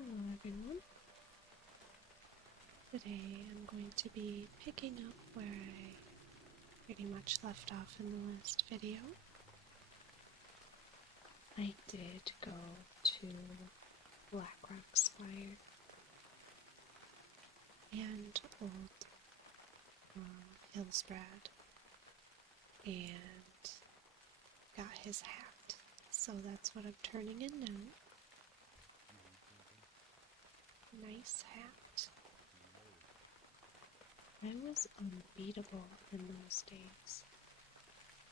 Hello everyone. Today I'm going to be picking up where I pretty much left off in the last video. I did go to Blackrock Spire and Old Hillsbrad and got his hat. So that's what I'm turning in now. Nice hat. I was unbeatable in those days.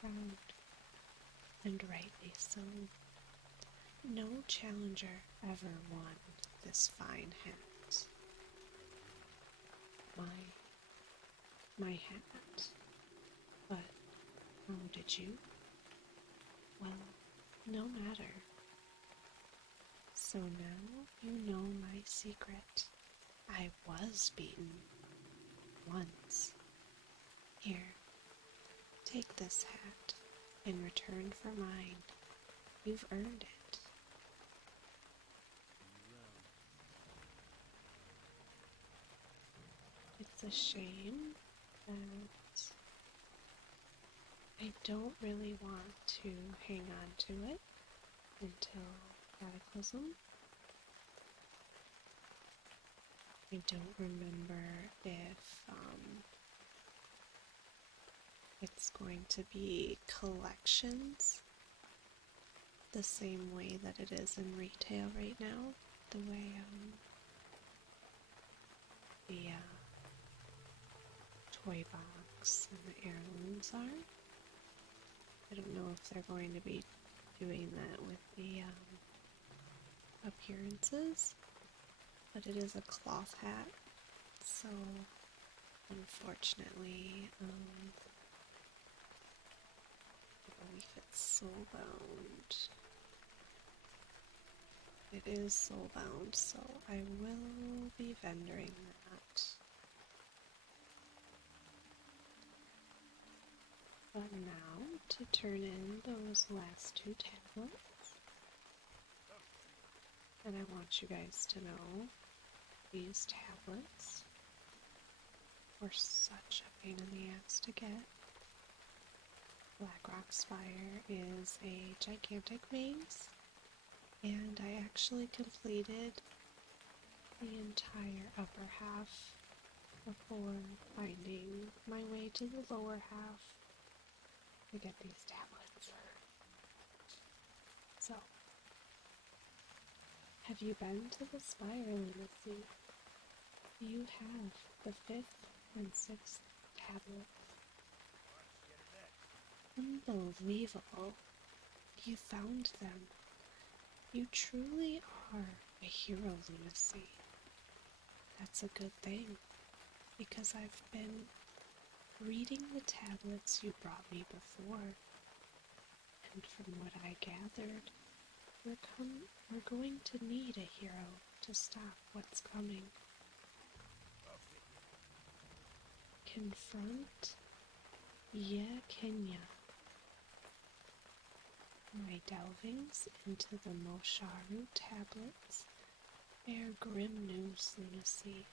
Proud, and rightly so. No challenger ever won this fine hat. My hat. But how did you? Well, no matter. So now you know my secret. I was beaten. Once. Here, take this hat in return for mine. You've earned it. It's a shame that I don't really want to hang on to it until Cataclysm. I don't remember if it's going to be collections the same way that it is in retail right now, the way the toy box and the heirlooms are. I don't know if they're going to be doing that with the appearances, but it is a cloth hat, so unfortunately, I believe it's soulbound. It is soulbound, so I will be vendoring that. But now, to turn in those last two tablets, and I want you guys to know, these tablets were such a pain in the ass to get. Blackrock Spire is a gigantic maze, and I actually completed the entire upper half before finding my way to the lower half to get these tablets. So, have you been to the Spire, Lunacy? You have the 5th and 6th tablets. Unbelievable. You found them. You truly are a hero, Lunacy. That's a good thing, because I've been reading the tablets you brought me before, and from what I gathered, we're going to need a hero to stop what's coming. Confront Kenya. My delvings into the Mosharu tablets bear grim news, Lunacy.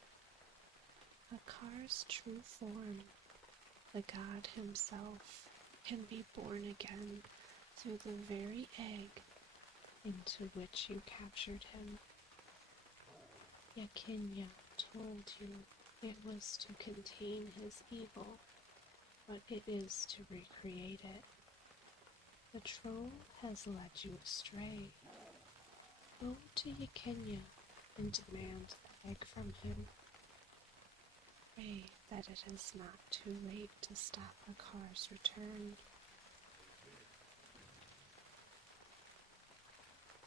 Akar's true form, the god himself, can be born again through the very egg into which you captured him. Yakinya told you it was to contain his evil, but it is to recreate it. The troll has led you astray. Go to Yakinya and demand the egg from him. Pray that it is not too late to stop Akar's return.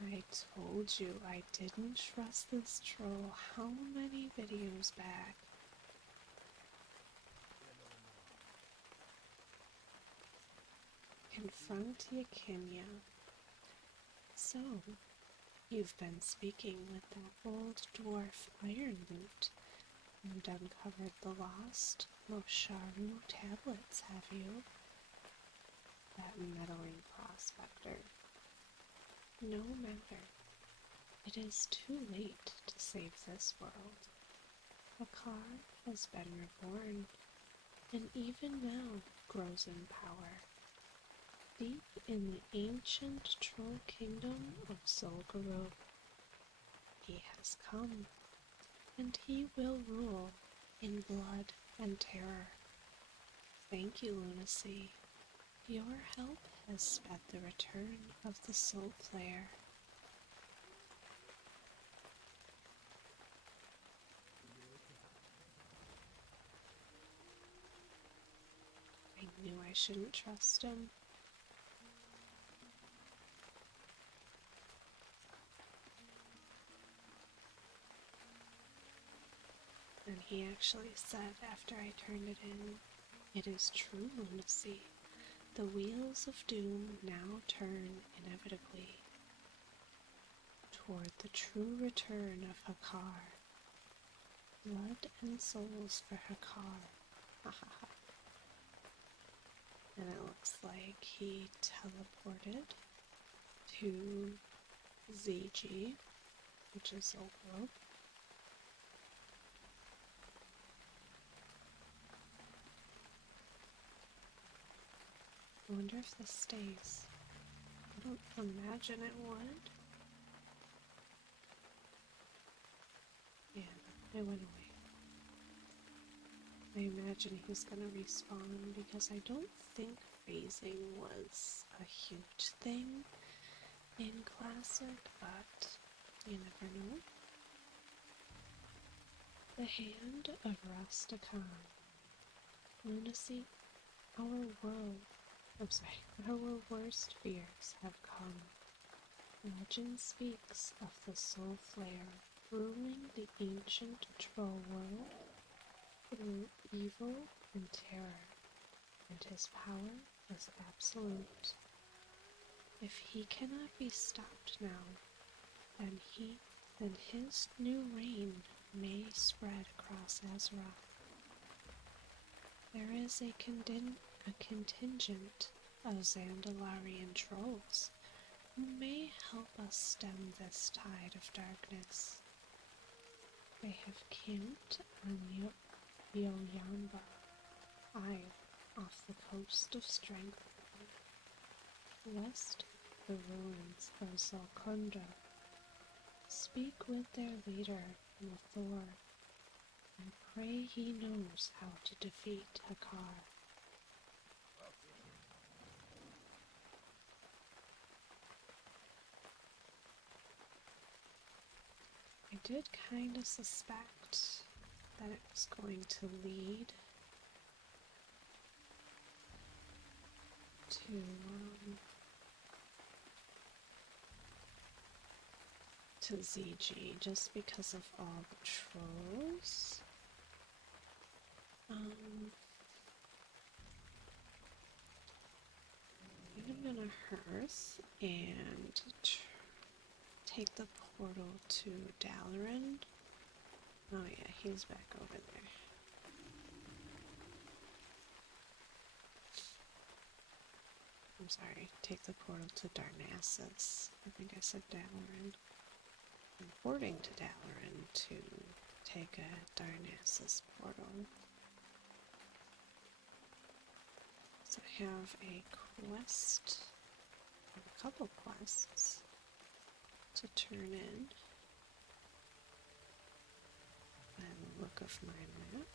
I told you I didn't trust this troll how many videos back? Confront Yakinya. So, you've been speaking with that old dwarf Iron Boot and uncovered the lost Mosharu tablets, have you? That meddling prospector. No matter. It is too late to save this world. Hakar has been reborn, and even now grows in power. Deep in the ancient troll kingdom of Zul'Gurub, he has come, and he will rule in blood and terror. Thank you, Lunacy. Your help has sped the return of the Soul Player. I knew I shouldn't trust him. And he actually said after I turned it in, "It is true, Lunacy. The wheels of doom now turn inevitably toward the true return of Hakar. Blood and souls for Hakar." Ha ha ha. And it looks like he teleported to ZG, which is Zul'Gurub. I wonder if this stays. I don't imagine it would. Yeah, it went away. I imagine he's gonna respawn because I don't think phasing was a huge thing in Classic, but you never know. The Hand of Rastakhan. Lunacy, our worst fears have come. Legend speaks of the Soul Flayer ruling the ancient troll world through evil and terror, and his power is absolute. If he cannot be stopped now, then his new reign may spread across Azeroth. There is a contingent of Zandalarian trolls who may help us stem this tide of darkness. They have camped on Yoyamba Isle off the coast of Strength, west of the ruins of Zalkundra. Speak with their leader, Lothor, and pray he knows how to defeat Hakar. I did kind of suspect that it was going to lead to ZG just because of all the trolls. I'm gonna hearth and take the portal to Dalaran. Oh yeah, he's back over there. I'm sorry, take the portal to Darnassus. I think I said Dalaran. I'm porting to Dalaran to take a Darnassus portal. So I have a quest, a couple quests to turn in by the look of my map.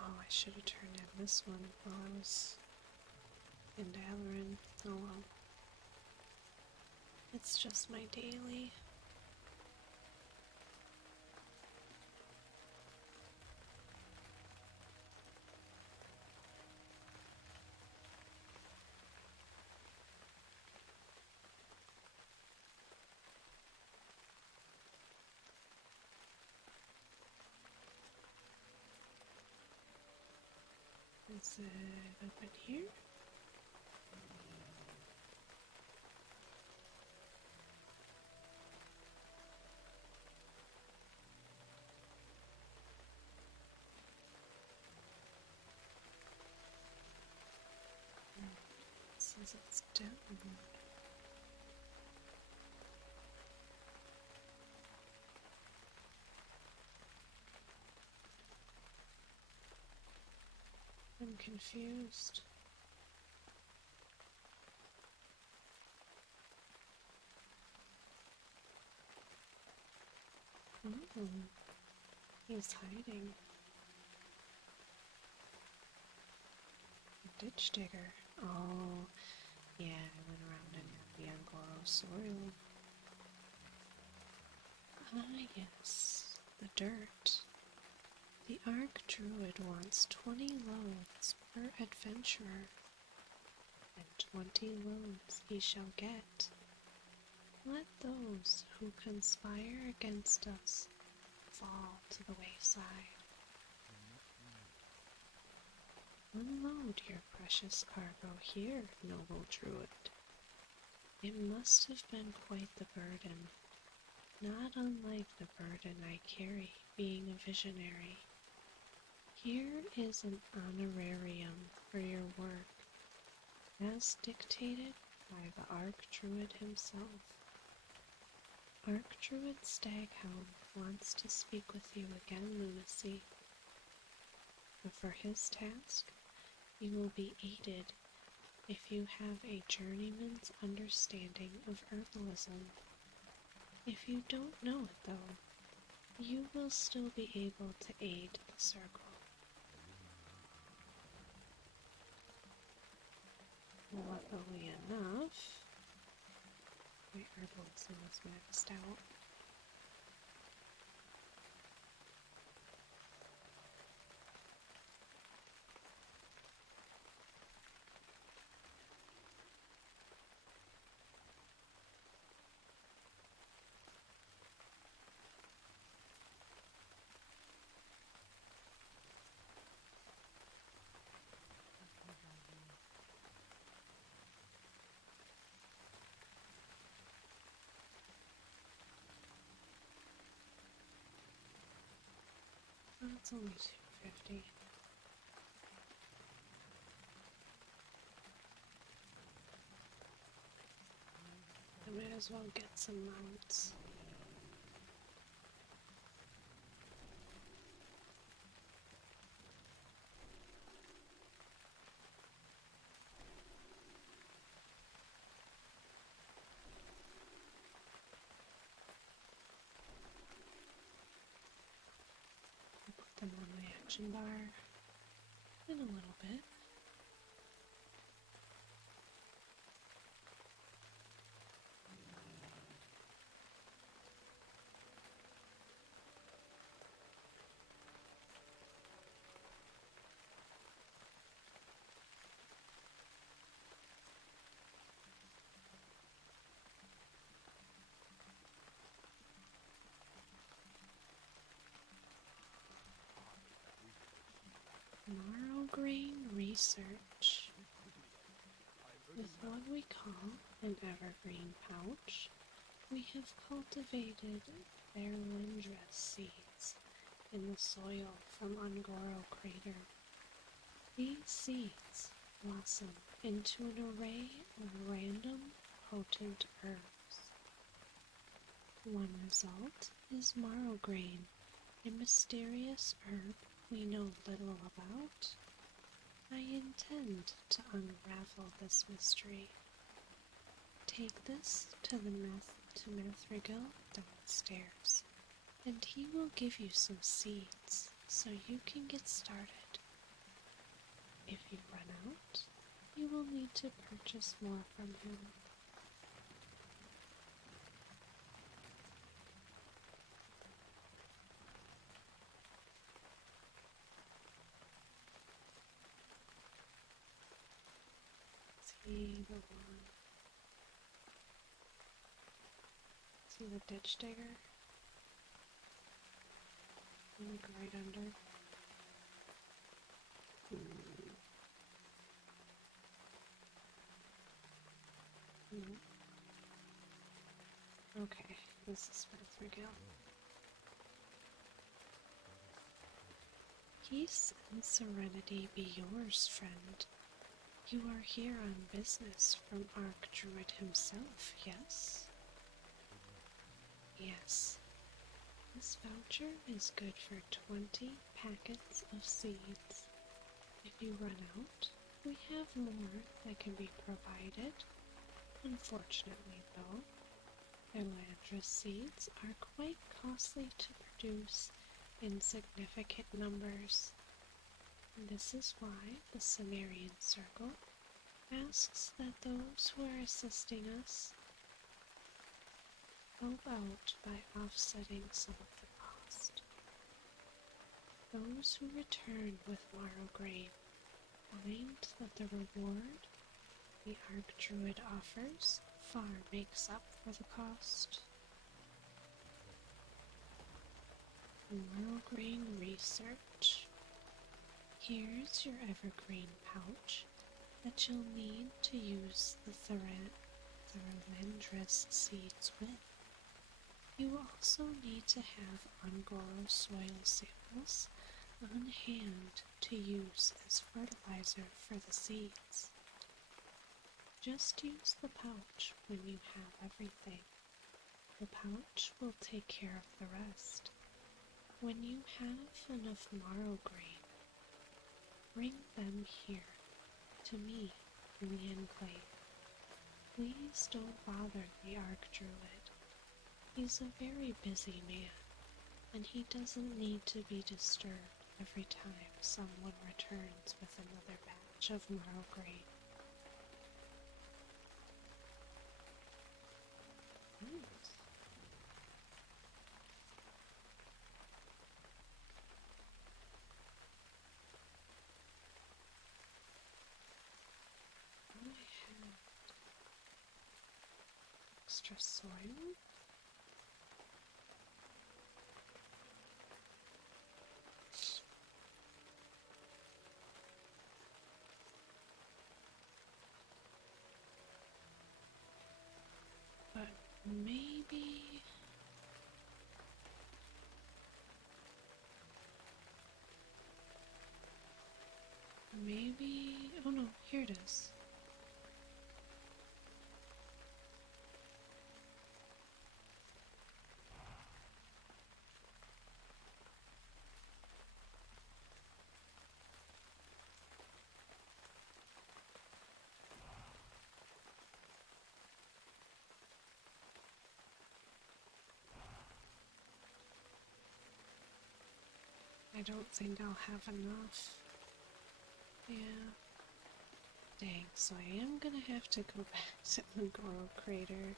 Oh, I should have turned in this one while I was in Dalaran. Oh well. It's just my daily. Is it up in here? Is it down? I'm confused. Oh, he's hiding. A ditch digger. Oh, yeah, I went around and got the Angoro soil. Ah, yes, the dirt. The Ark Druid wants 20 loads per adventurer, and 20 loads he shall get. Let those who conspire against us fall to the wayside. Unload your precious cargo here, noble druid. It must have been quite the burden, not unlike the burden I carry being a visionary. Here is an honorarium for your work, as dictated by the Archdruid himself. Archdruid Staghound wants to speak with you again, Lunacy. But for his task, you will be aided if you have a journeyman's understanding of herbalism. If you don't know it, though, you will still be able to aid the circle. Luckily enough, my herbalism is maxed out. Oh, it's only 250. I might as well get some mounts. I'll put them on my action bar in a little bit. Marrow grain research. With what we call an evergreen pouch, we have cultivated Berlindra seeds in the soil from Ungoro Crater. These seeds blossom into an array of random, potent herbs. One result is marrowgrain, a mysterious herb we know little about. I intend to unravel this mystery. Take this to Methrigil downstairs, and he will give you some seeds so you can get started. If you run out, you will need to purchase more from him. See the one. See the ditch digger? Look right under. Okay, this is Methrigil. Peace and serenity be yours, friend. You are here on business from Archdruid himself, yes? Yes. This voucher is good for 20 packets of seeds. If you run out, we have more that can be provided. Unfortunately, though, Elandra seeds are quite costly to produce in significant numbers. This is why the Cimmerian Circle asks that those who are assisting us help out by offsetting some of the cost. Those who return with Morrow Grain find that the reward the Archdruid offers far makes up for the cost. Morrow Grain Research. Here's your evergreen pouch that you'll need to use the Thorlandris seeds with. You also need to have Ungoro soil samples on hand to use as fertilizer for the seeds. Just use the pouch when you have everything. The pouch will take care of the rest. When you have enough marrow grain, bring them here to me in the enclave. Please don't bother the Archdruid. He's a very busy man, and he doesn't need to be disturbed every time someone returns with another batch of marrow grain. Nice. I have extra soil. But maybe oh no, here it is. I don't think I'll have enough. Yeah. Dang, so I am gonna have to go back to the Goro Crater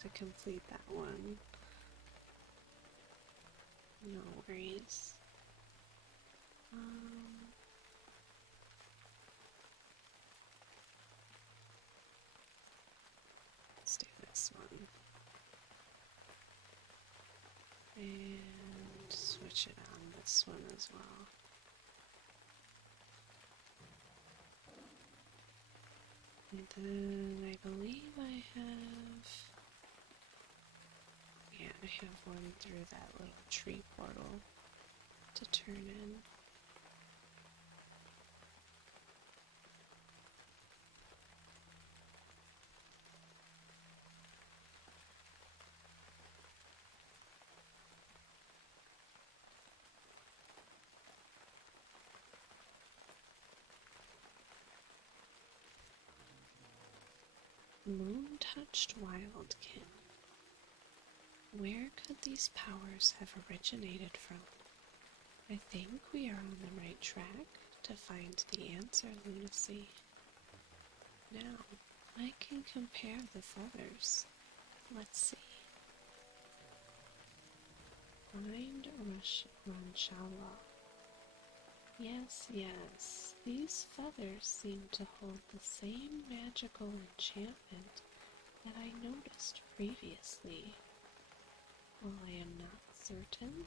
to complete that one. No worries. Let's do this one. And switch it on this one as well. And then I believe I have... Yeah, I have one through that little tree portal to turn in. Moon-touched wildkin. Where could these powers have originated from? I think we are on the right track to find the answer, Lunacy. Now, I can compare the feathers. Let's see. Find Ranshala. Yes, these feathers seem to hold the same magical enchantment that I noticed previously. While I am not certain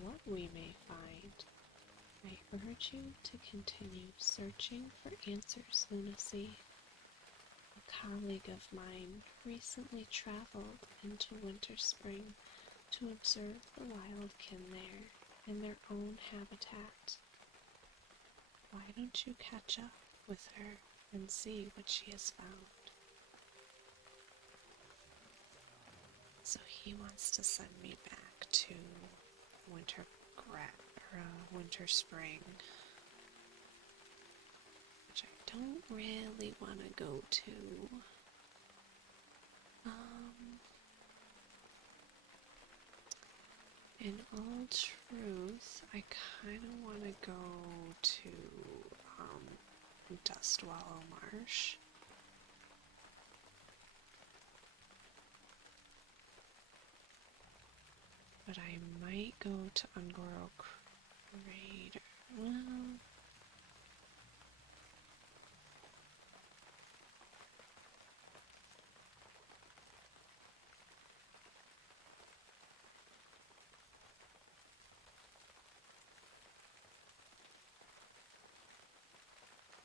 what we may find, I urge you to continue searching for answers, Lunacy. A colleague of mine recently traveled into Winterspring to observe the wildkin there in their own habitat. Why don't you catch up with her and see what she has found? So he wants to send me back to winter spring, which I don't really want to go to. In all truth, I kind of want to go to Dustwallow Marsh. But I might go to Ungoro Crater. Well,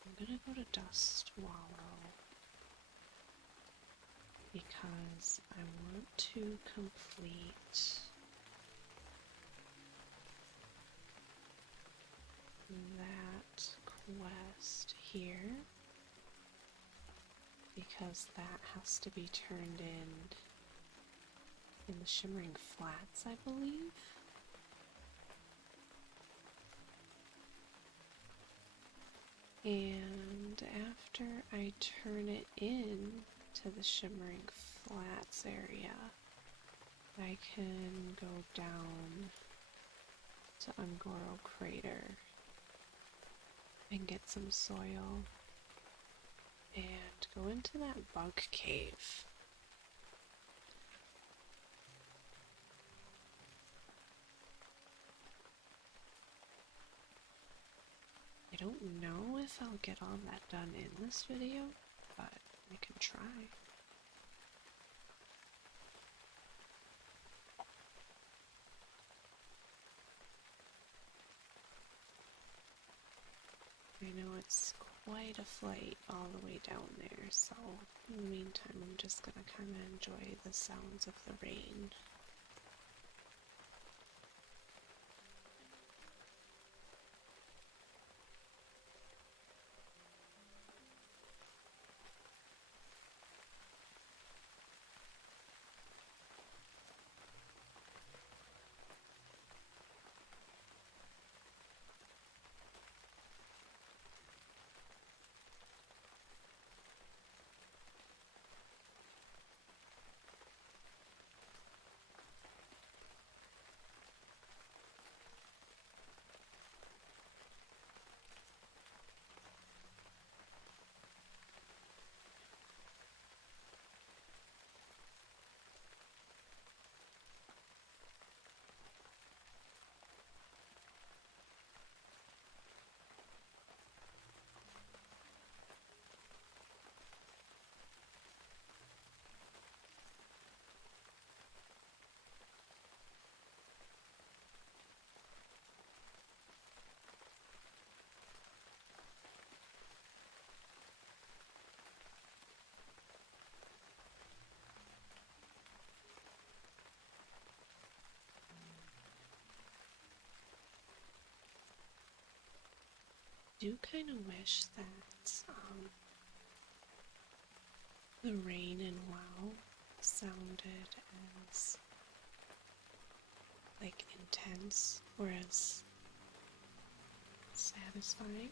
I'm gonna go to Dustwallow because I want to complete that quest here, because that has to be turned in the Shimmering Flats, I believe. And after I turn it in to the Shimmering Flats area, I can go down to Ungoro Crater and get some soil and go into that bug cave. I don't know if I'll get all that done in this video, but I can try. I know it's quite a flight all the way down there, so in the meantime I'm just gonna kinda enjoy the sounds of the rain. I do kind of wish that the rain in WoW sounded as like intense or as satisfying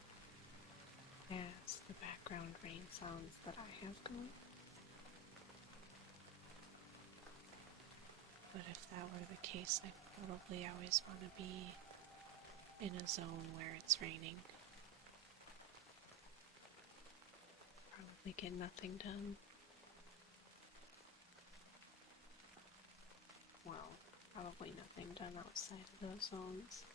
as the background rain sounds that I have going. But if that were the case, I'd probably always want to be in a zone where it's raining. Probably get nothing done. Well, probably nothing done outside of those zones.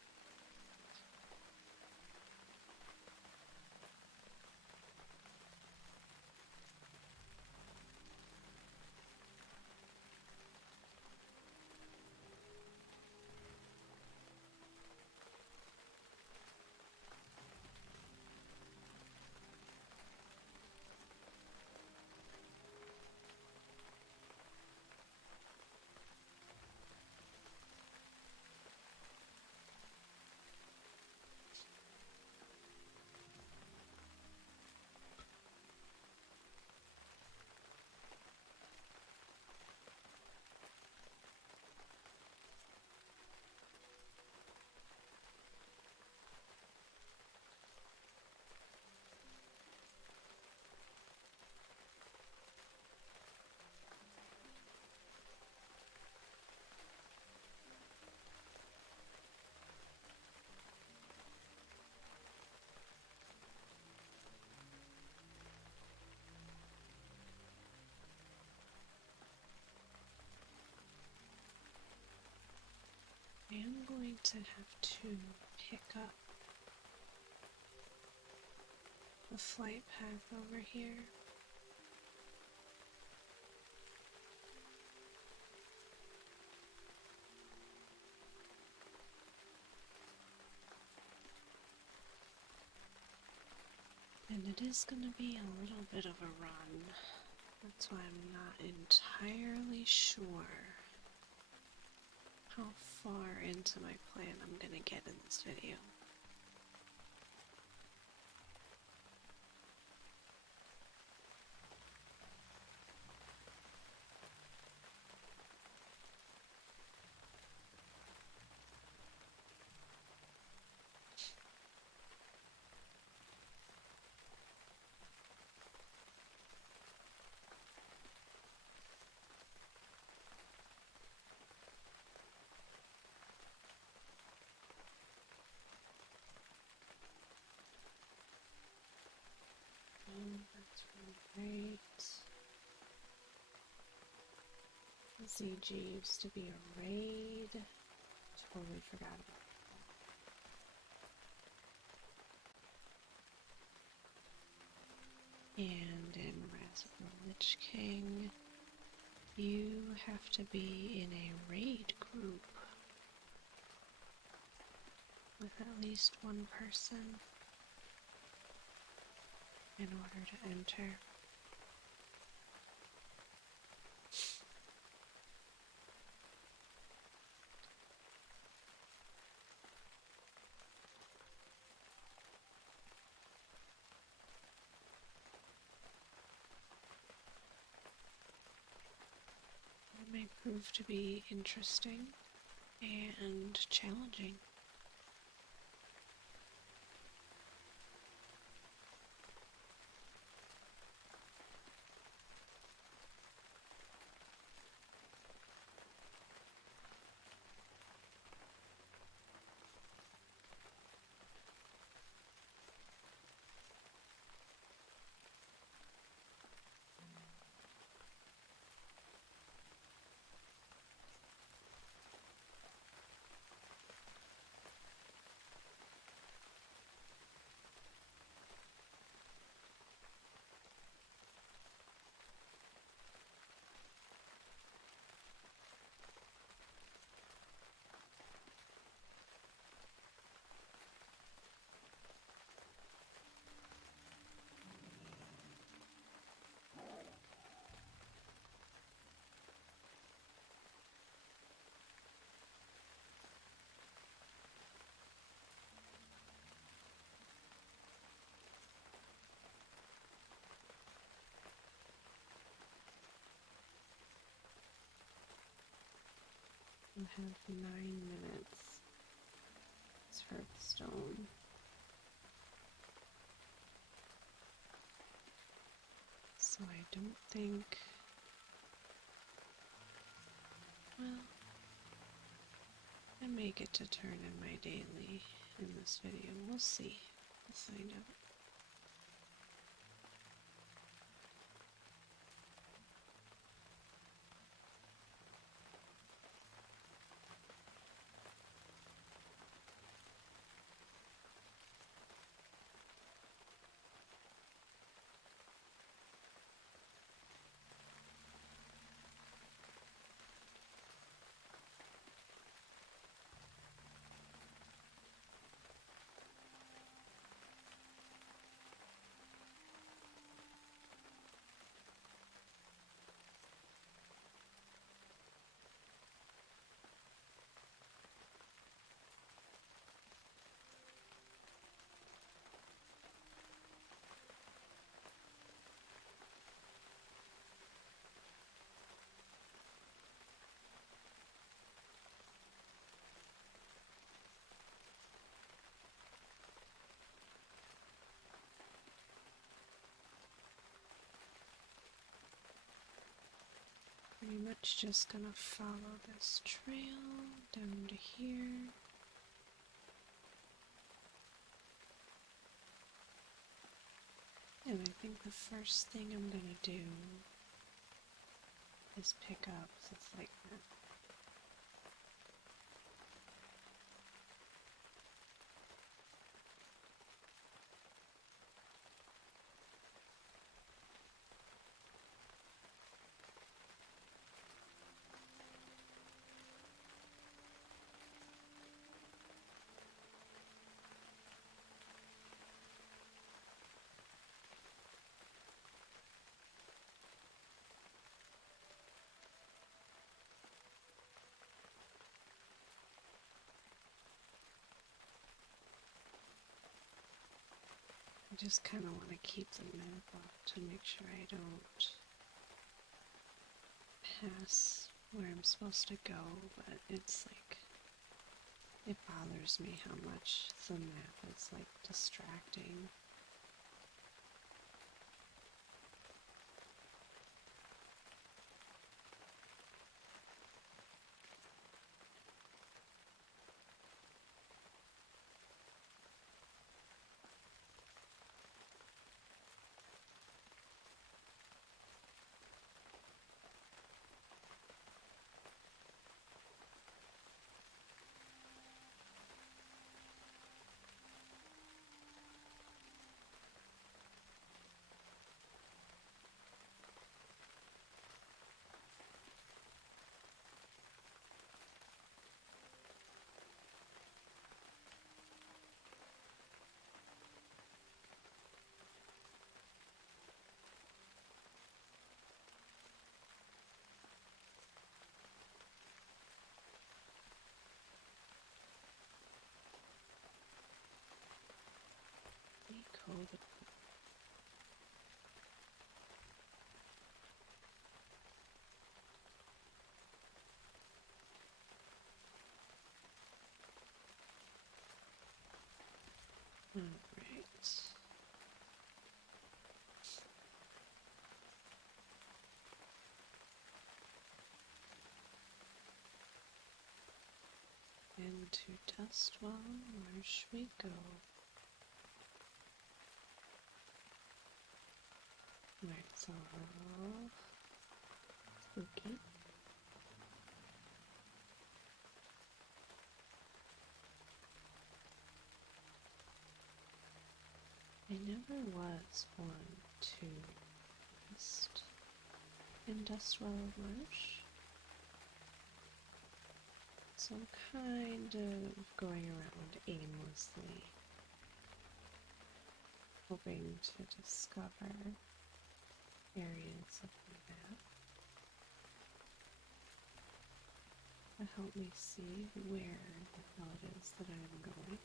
to have to pick up the flight path over here. And it is going to be a little bit of a run. That's why I'm not entirely sure how far into my plan I'm going to get in this video. That's right. ZG used to be a raid. Totally forgot about that. And in Wrath of the Lich King, you have to be in a raid group with at least one person in order to enter. It may prove to be interesting and challenging. I have 9 minutes. It's Hearthstone. So I don't think... Well, I may get to turn in my daily in this video. We'll see. We'll find out. Pretty much just gonna follow this trail down to here. And I think the first thing I'm gonna do is pick up the flight map. I just kind of want to keep the map up to make sure I don't pass where I'm supposed to go, but it's like, it bothers me how much the map is like distracting. Code. Alright. Into Dustwell Marsh we go. Alright, so spooky. I never was one to rest in Dustwell Marsh, so I'm kind of going around aimlessly, hoping to discover areas of the map that help me see where the hell it is that I'm going.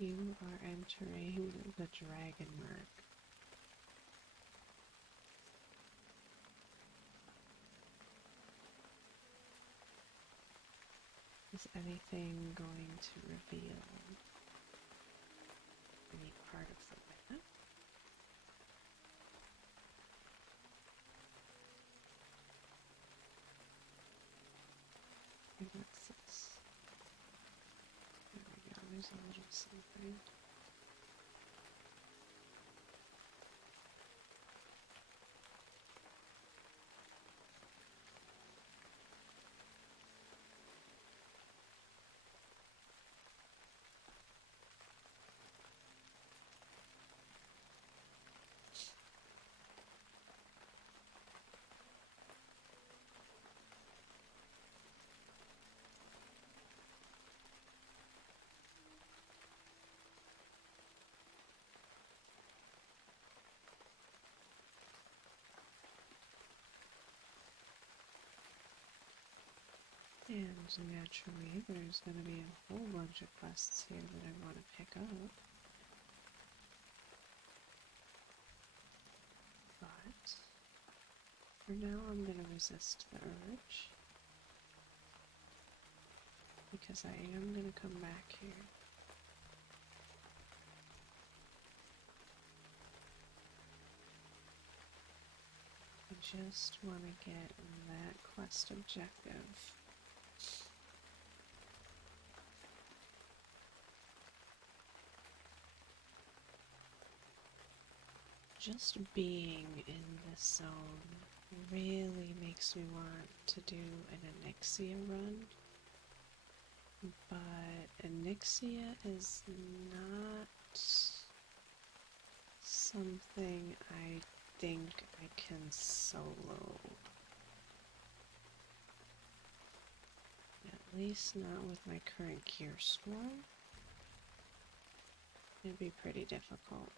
You are entering the Dragon Mark. Is anything going to reveal any part of the map? Okay, what's this? There we go, there's a little something. And naturally, there's going to be a whole bunch of quests here that I want to pick up. But for now, I'm going to resist the urge, because I am going to come back here. I just want to get that quest objective. Just being in this zone really makes me want to do an Onyxia run, but Onyxia is not something I think I can solo. At least not with my current gear score. It'd be pretty difficult.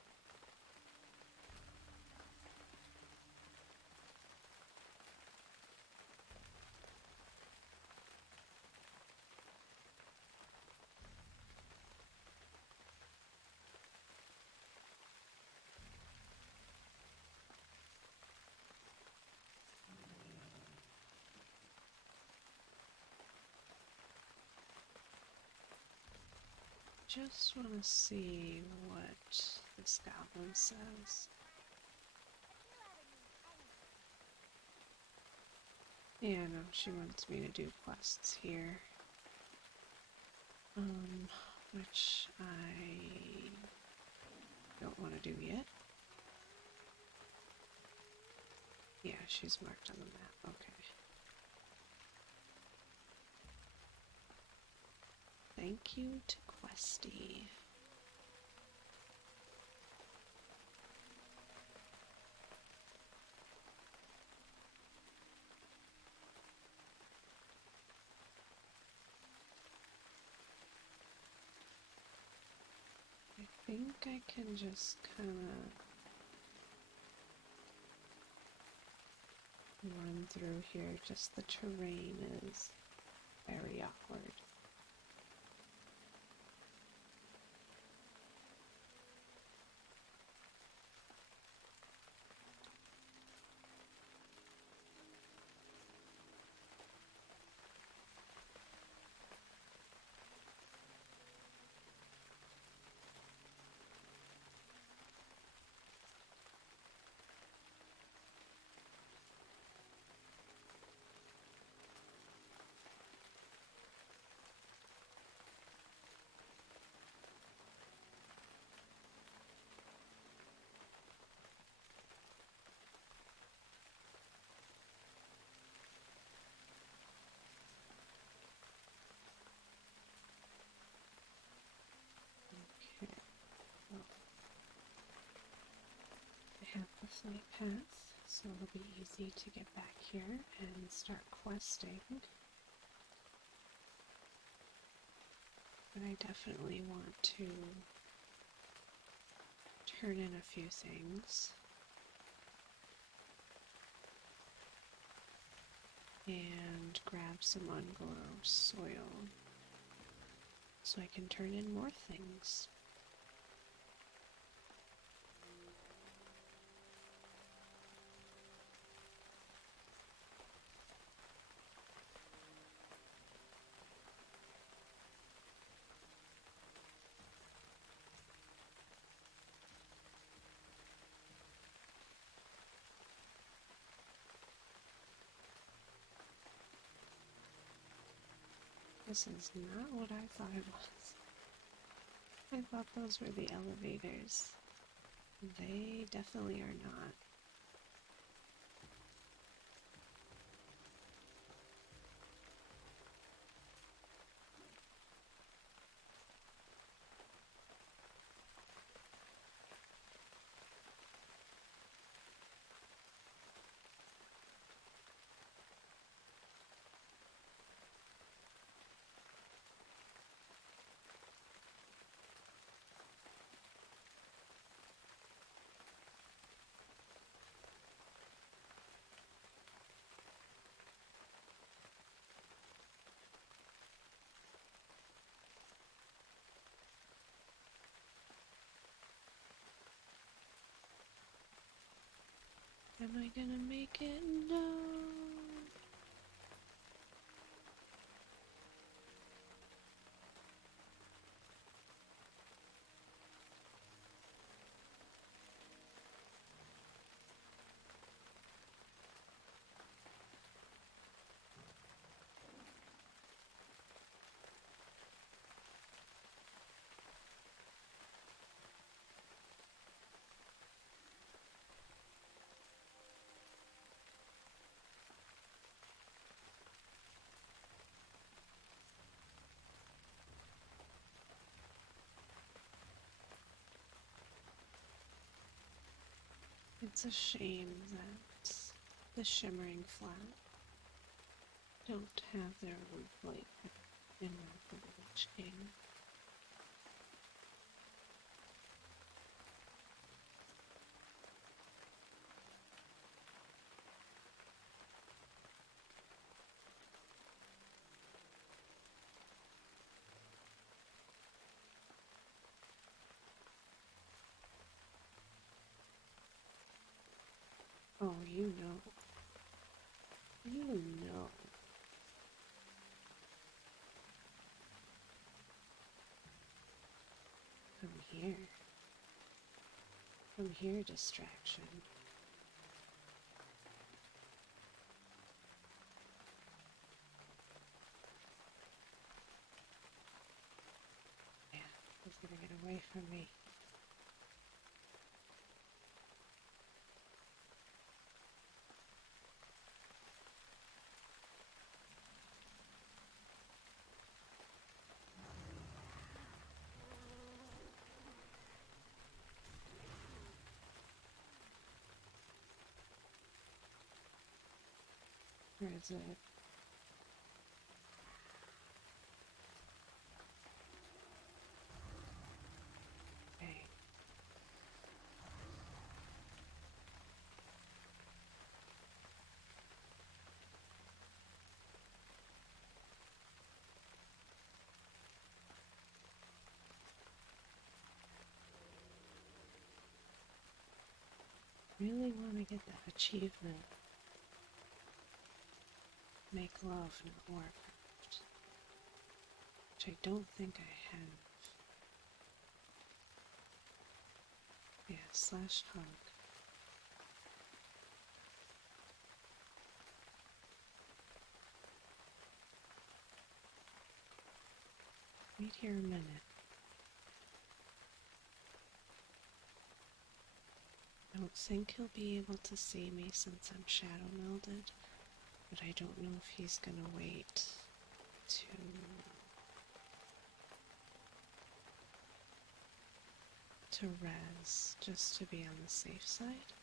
Just want to see what this goblin says. Yeah, no, she wants me to do quests here. Which I don't want to do yet. Yeah, she's marked on the map, okay. Thank you to Questy. I think I can just kind of run through here, just the terrain is very awkward. Okay, well, I have the flight path, so it'll be easy to get back here and start questing. But I definitely want to turn in a few things. And grab some unglowed soil so I can turn in more things. This is not what I thought it was. I thought those were the elevators. They definitely are not. Am I gonna make it? No! It's a shame that the Shimmering Flat don't have their roof light in World of the Witch King. Oh, you know. You know. Come here. Come here, distraction. Yeah, he's gonna get away from me. Where is it? Okay. Really want to get that achievement. Make love, not Warcraft. Which I don't think I have. Yeah, /hug. Wait here a minute. I don't think he'll be able to see me since I'm shadow melded, but I don't know if he's gonna wait to res just to be on the safe side.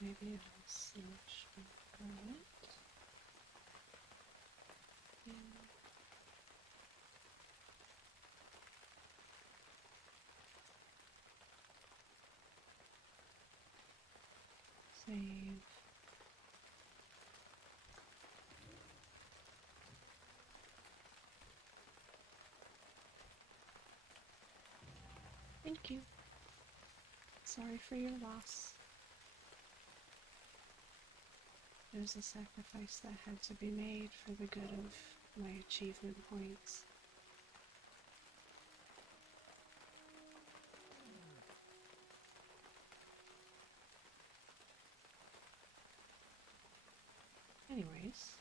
Maybe I'll slash my it. Save. Thank you. Sorry for your loss. There's a sacrifice that had to be made for the good of my achievement points. Anyways,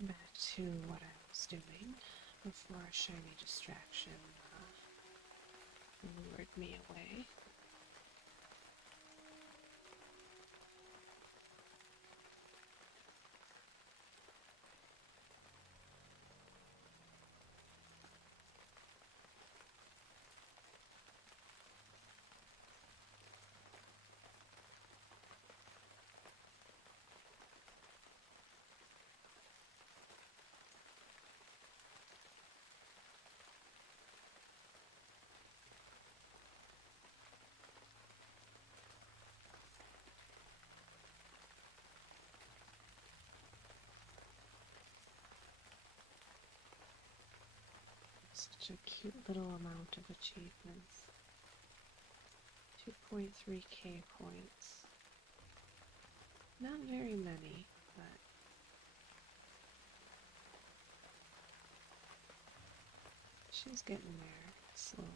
back to what I was doing before a shiny distraction lured me away. Such a cute little amount of achievements. 2.3k points. Not very many, but she's getting there slowly.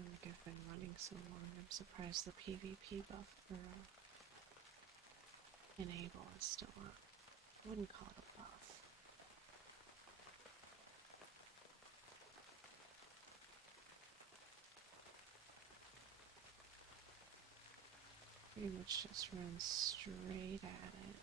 feel like I've been running so long, I'm surprised the PvP buff for Enable is still up. I wouldn't call it a buff. Pretty much just run straight at it.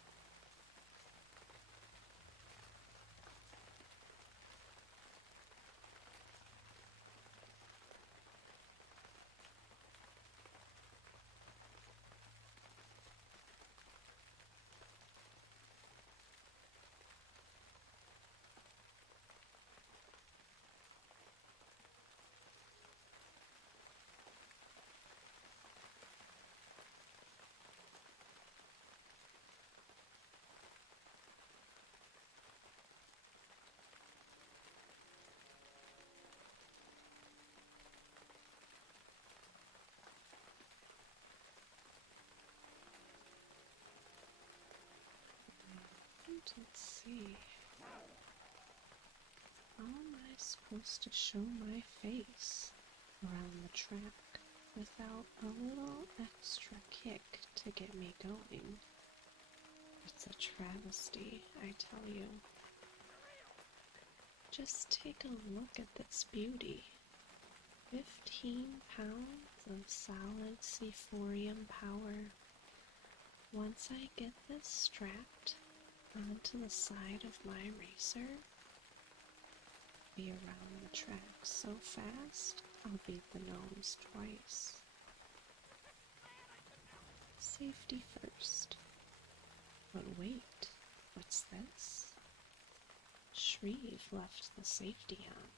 Let's see. How am I supposed to show my face around the track without a little extra kick to get me going? It's a travesty, I tell you. Just take a look at this beauty. 15 pounds of solid Sephorium power. Once I get this strapped onto the side of my racer, be around the track so fast, I'll beat the gnomes twice. Safety first. But wait, what's this? Shreve left the safety on.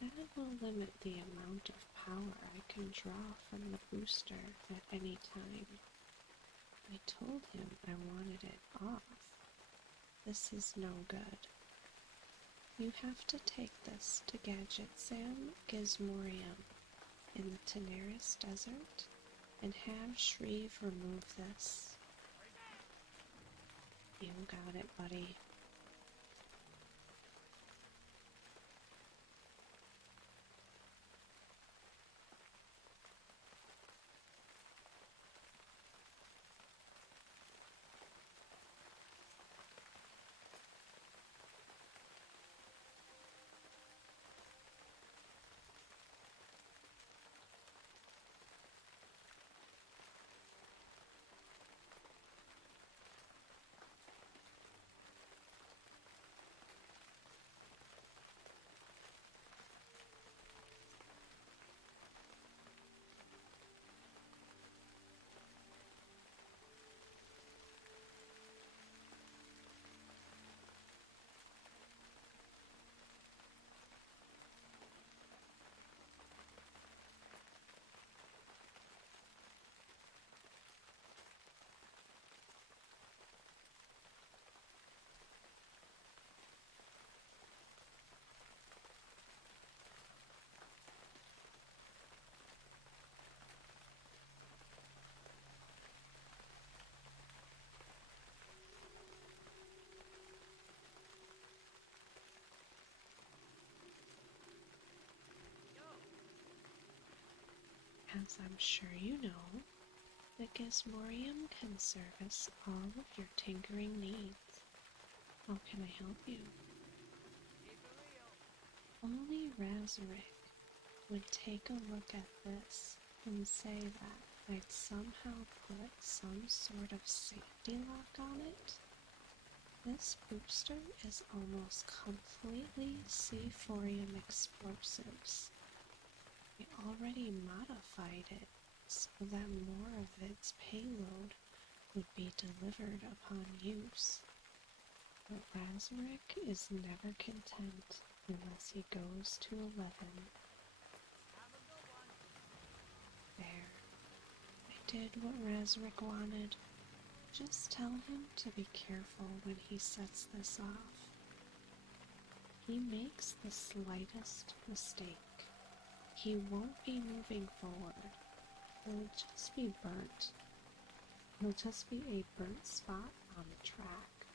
That will limit the amount of power I can draw from the booster at any time. I told him I wanted it off. This is no good. You have to take this to Gadget Sam Gizmorium in the Tenaris Desert and have Shreve remove this. You got it, buddy. As I'm sure you know, the Gizmorium can service all of your tinkering needs. How can I help you? Only Razorick would take a look at this and say that I'd somehow put some sort of safety lock on it. This booster is almost completely Sephorium explosives. We already modified it so that more of its payload would be delivered upon use. But Razorick is never content unless he goes to 11. There. I did what Razorick wanted. Just tell him to be careful when he sets this off. He makes the slightest mistake. He won't be moving forward. He'll just be burnt. He'll just be a burnt spot on the track.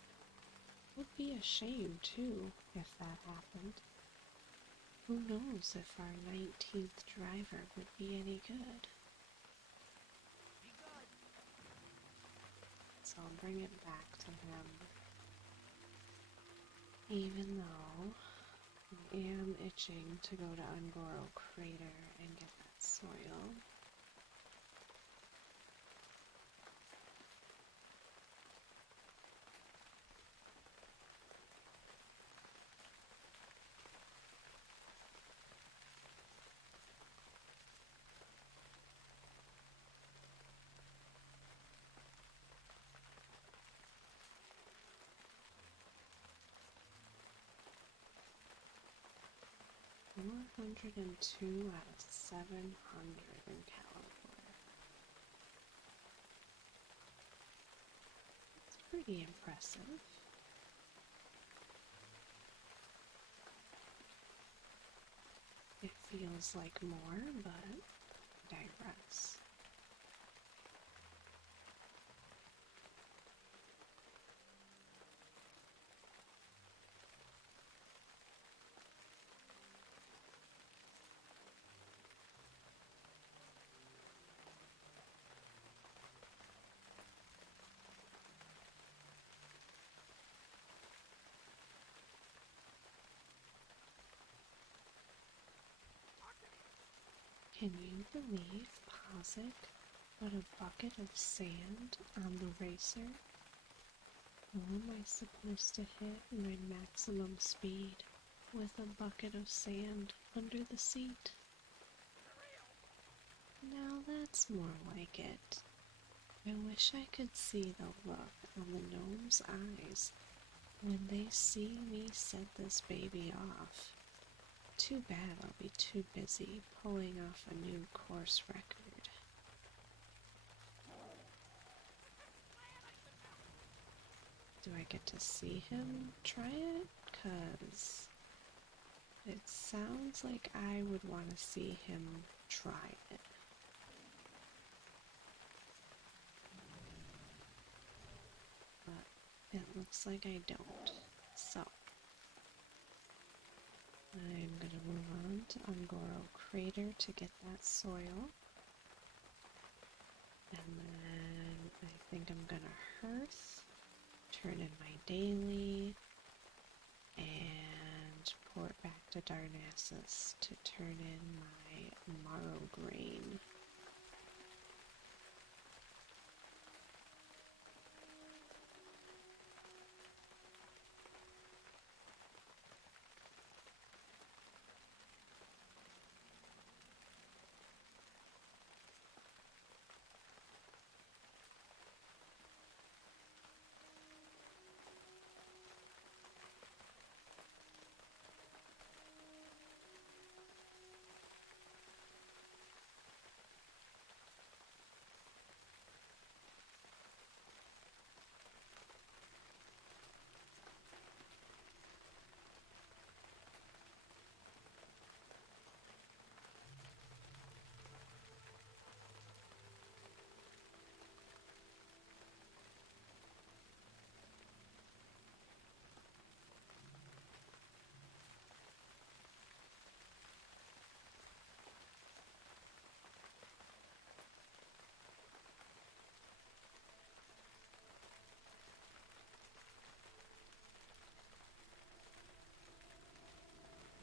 It would be a shame, too, if that happened. Who knows if our 19th driver would be any good? So I'll bring it back to him. Even though I am itching to go to Ungoro Crater and get that soil. 402 out of 700 in California. It's pretty impressive. It feels like more, but digress. Can you believe Posik put a bucket of sand on the racer? How am I supposed to hit my maximum speed with a bucket of sand under the seat? Now that's more like it. I wish I could see the look on the gnome's eyes when they see me set this baby off. Too bad I'll be too busy pulling off a new course record. Do I get to see him try it? 'Cause it sounds like I would want to see him try it. But it looks like I don't. So I'm gonna move on to Ungoro Crater to get that soil. And then I think I'm gonna hearth, turn in my daily, and port back to Darnassus to turn in my marrow grain.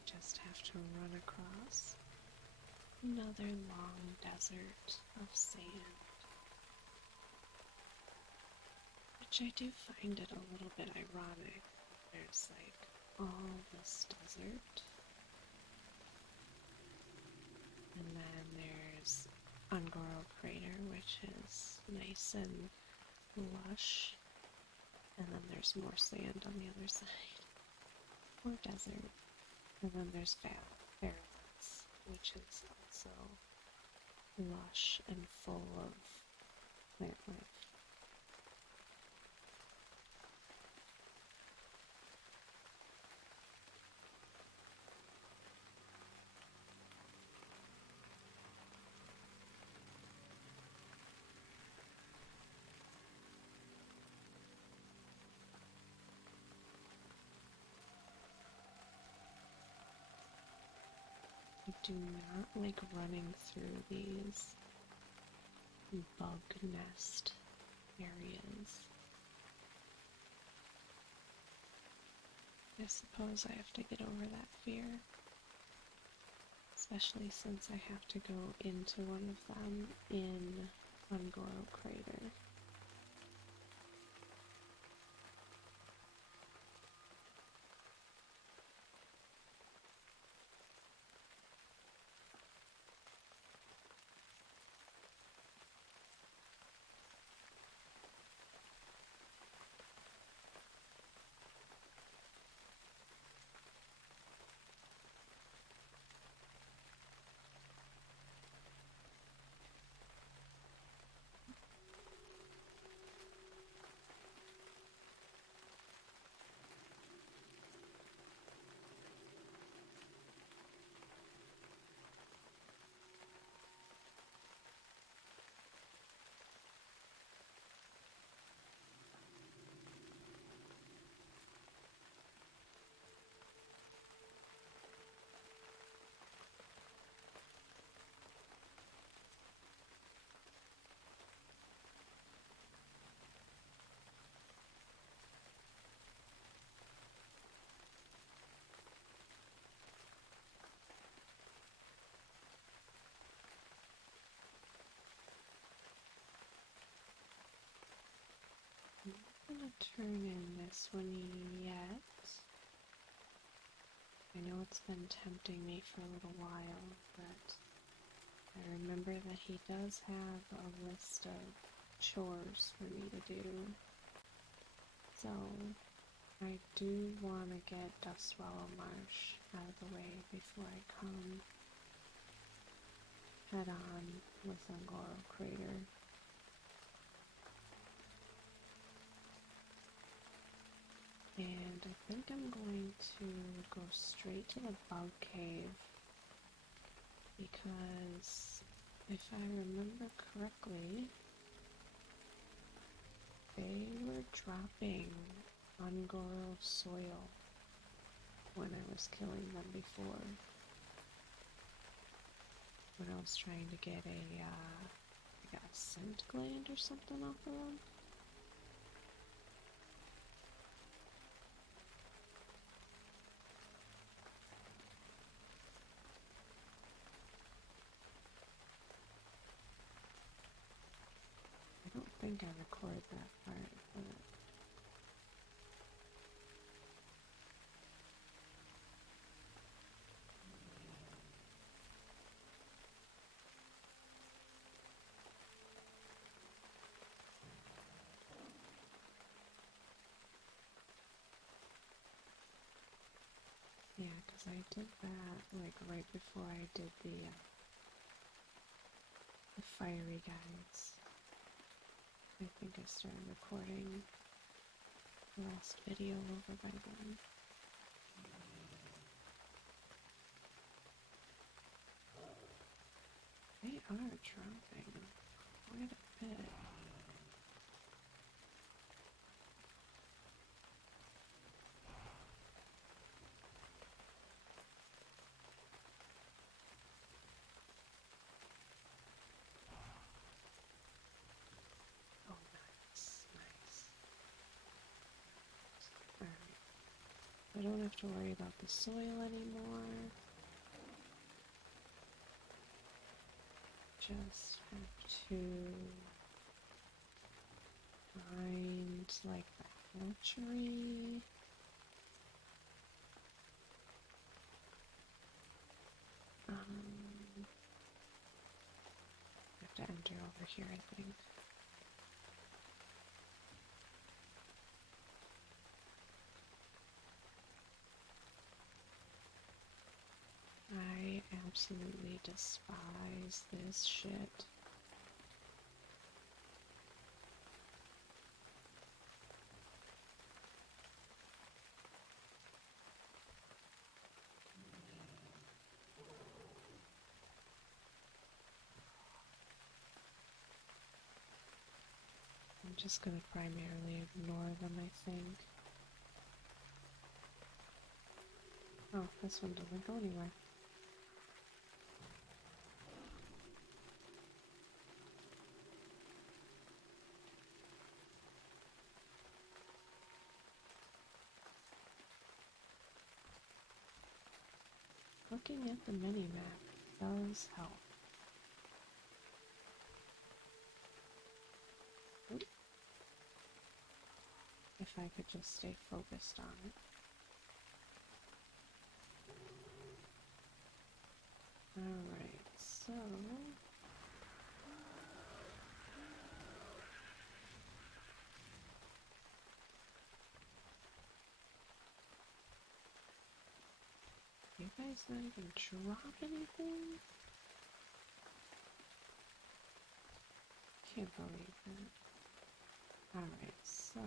Just have to run across another long desert of sand. Which I do find it a little bit ironic. There's like all this desert, and then there's Ungoro Crater, which is nice and lush, and then there's more sand on the other side, more desert, and then there's Fairlands, which is also lush and full of plant life. do not like running through these bug nest areas. I suppose I have to get over that fear, especially since I have to go into one of them in Ungoro Crater. I'm not gonna turn in this one yet. I know it's been tempting me for a little while, but I remember that he does have a list of chores for me to do. So I do want to get Dustwallow Marsh out of the way before I come head on with Ungoro Crater. And I think I'm going to go straight to the bug cave, because if I remember correctly, they were dropping Ungoro soil when I was killing them before. When I was trying to get I got a scent gland or something off of them. I don't think I recorded that part, but yeah, because I did that like right before I did the fiery guys. I think I started recording the last video over by then. They are dropping quite a bit. Oh, nice, nice. Alright. I don't have to worry about the soil anymore. Just have to find like the hatchery. I have to enter over here, I think. I absolutely despise this shit. I'm just gonna primarily ignore them, I think. Oh, this one doesn't go anywhere. looking at the mini-map does help. Oop. If I could just stay focused on it. Alright, so... You guys not even drop anything? Can't believe that. Alright, so...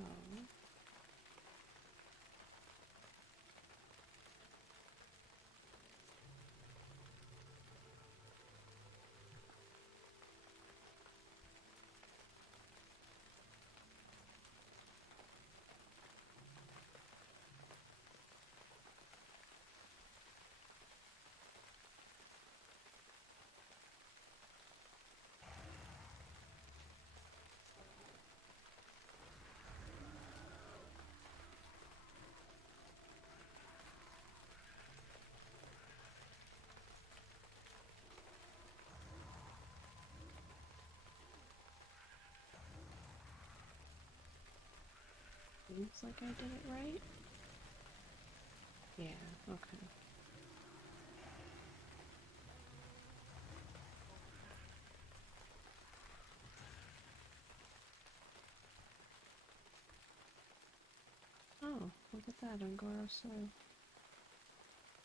Seems like I did it right? Yeah, okay. Oh, look at that, Angora soil.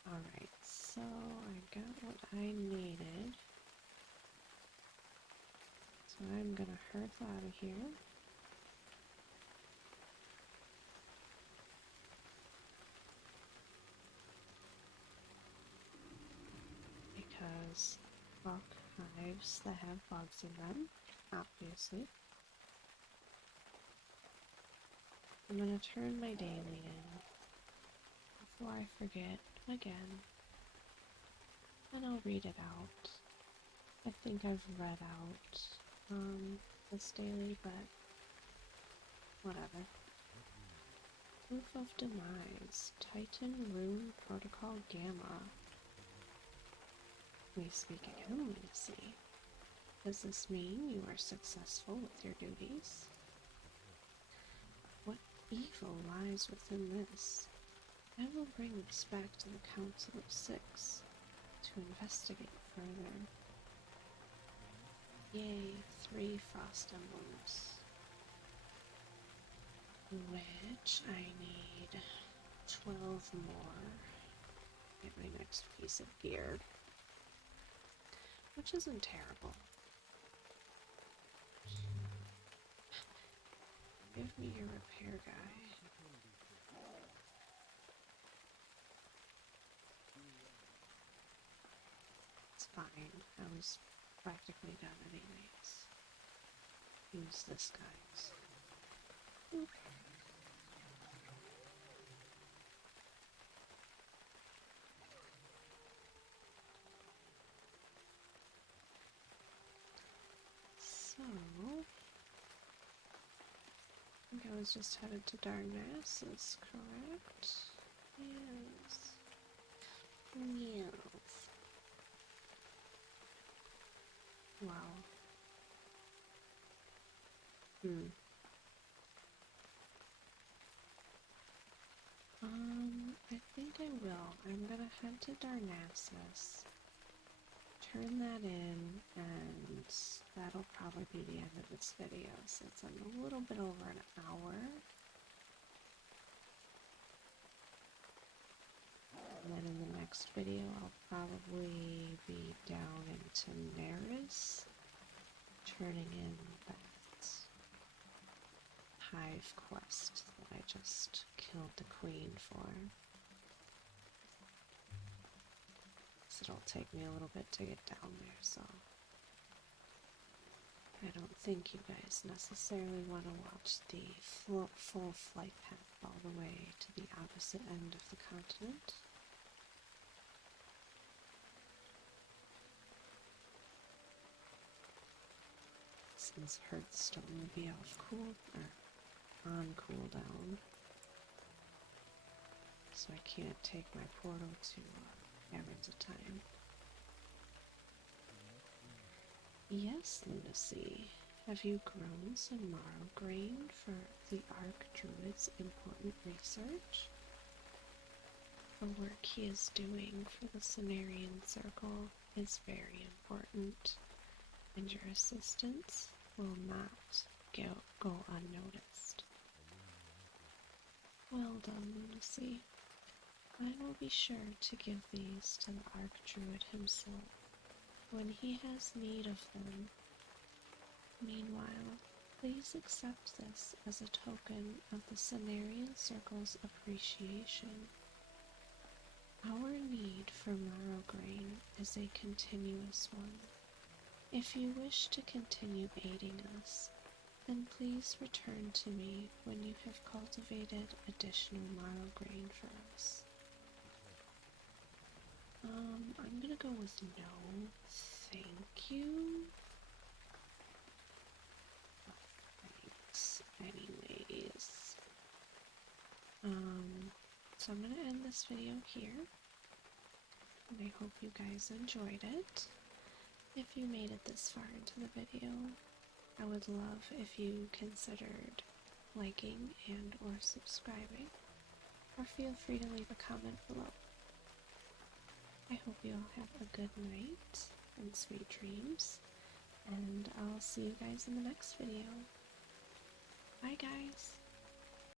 Alright, so I got what I needed. So I'm gonna hearth out of here. Because fuck hives that have bugs in them, obviously. I'm gonna turn my daily in before I forget again. And I'll read it out. I think I've read out this daily, but whatever. Proof of Demise. Titan Rune Protocol Gamma. We speak again, Lunacy. Does this mean you are successful with your duties? What evil lies within this? I will bring this back to the Council of Six to investigate further. Yay, 3 frost emblems. Which I need 12 more. Get my next piece of gear. Which isn't terrible. Give me your repair guy. It's fine. I was practically done anyways. Use this guy's. Oop. So, I think I was just headed to Darnassus, correct? Yes. Yes. Wow. I think I will. I'm gonna head to Darnassus, turn that in, and that'll probably be the end of this video since I'm a little bit over an hour. And then in the next video, I'll probably be down into Neris, turning in that hive quest that I just killed the queen for. So it'll take me a little bit to get down there, so I don't think you guys necessarily want to watch the full flight path all the way to the opposite end of the continent. Since Hearthstone will be on cooldown, so I can't take my portal to Caverns of Time Yes, Lunacy. Have you grown some marrow grain for the Archdruid's important research? The work he is doing for the Cenarian Circle is very important, and your assistance will not go unnoticed. Well done, Lunacy. I will be sure to give these to the Archdruid himself when he has need of them. Meanwhile, please accept this as a token of the Cenarian Circle's appreciation. Our need for marrow grain is a continuous one. If you wish to continue aiding us, then please return to me when you have cultivated additional marrow grain for us. I'm gonna go with no, thank you. Thanks, anyways. So I'm gonna end this video here, and I hope you guys enjoyed it. If you made it this far into the video, I would love if you considered liking and or subscribing, or feel free to leave a comment below. I hope you all have a good night and sweet dreams, and I'll see you guys in the next video. Bye guys!